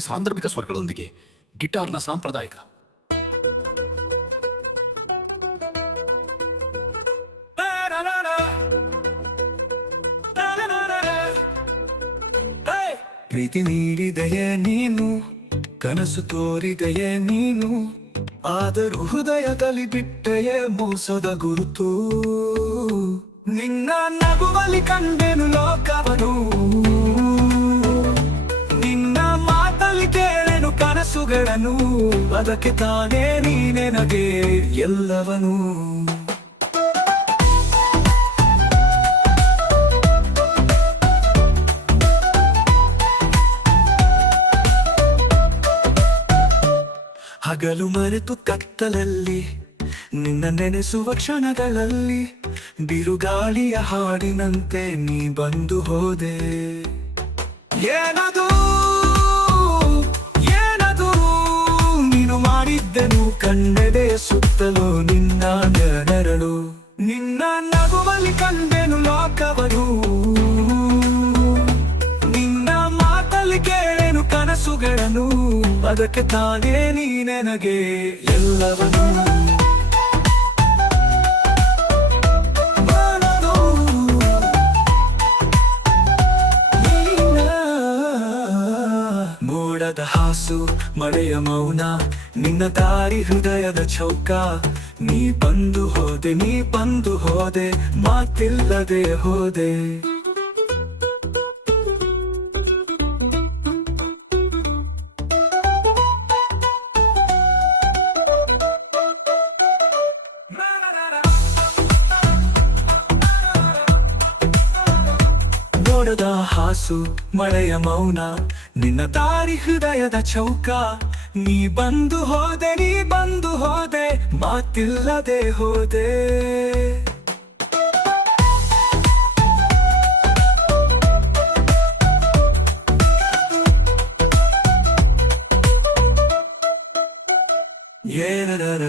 ಸಾಂದರ್ಭಿಕ ಸ್ವರಗಳೊಂದಿಗೆ ಗಿಟಾರ್ನ ಸಾಂಪ್ರದಾಯಿಕ ಪ್ರೀತಿ ನೀಡಿದೆಯೇ ನೀನು, ಕನಸು ತೋರಿದೆಯೇ ನೀನು, ಆದರೂ ಹೃದಯದಲ್ಲಿ ಬಿಟ್ಟೆಯೇ ಮೋಸದ ಗುರುತು. ನಿನ್ನ ನಗುವಲ್ಲಿ ಕಂಡೆನು ಲೋಕವನು, ನಿನ್ನ ಮಾತಲ್ಲಿ ಕೇಳೆನು ಕನಸುಗಳನ್ನು, ಅದಕ್ಕೆ ತಾನೇ ನೀನೆ ನಗೆ ಎಲ್ಲವನು. ಹಗಲು ಮರೆತು ಕತ್ತಲಲ್ಲಿ ನಿನ್ನ ನೆನೆಸುವ ಕ್ಷಣಗಳಲ್ಲಿ, ಬಿರುಗಾಳಿಯ ಹಾಡಿನಂತೆ ನೀ ಬಂದು ಹೋದೆ. ಏನದು ಏನದು ನೀನು ಮಾಡಿದ್ದೆನು, ಕಣ್ಣೆದೆಯ ಸುತ್ತಲೂ ನಿನ್ನ ನೆರಳು. ನಿನ್ನ ನಗುವಲ್ಲಿ ಕಂಡೆನು ಲೋಕವನು, ನಿನ್ನ ಮಾತಲ್ಲಿ ಕೇಳೆನು ಕನಸುಗಳನ್ನು, ಅದಕ್ಕೆ ತಾನೇ ನೀನೆ ನಗೆ ಎಲ್ಲವನು. ಮೋಡದ ಹಾಸು ಮಳೆಯ ಮೌನ, ನಿನ್ನ ದಾರಿ ಹೃದಯದ ಚೌಕ, ನೀ ಬಂದು ಹೋದೆ ನೀ ಬಂದು ಹೋದೆ, ಮಾತಿಲ್ಲದೆ ಹೋದೆ. ಮೋಡದ ಹಾಸು ಮಳೆಯ ಮೌನ, ನಿನ್ನ ದಾರಿ ಹೃದಯದ ಚೌಕ, ನೀ ಬಂದು ಹೋದೆ ನೀ ಬಂದು ಹೋದೆ, ಮಾತಿಲ್ಲದೆ ಹೋದೆ. ಏನರ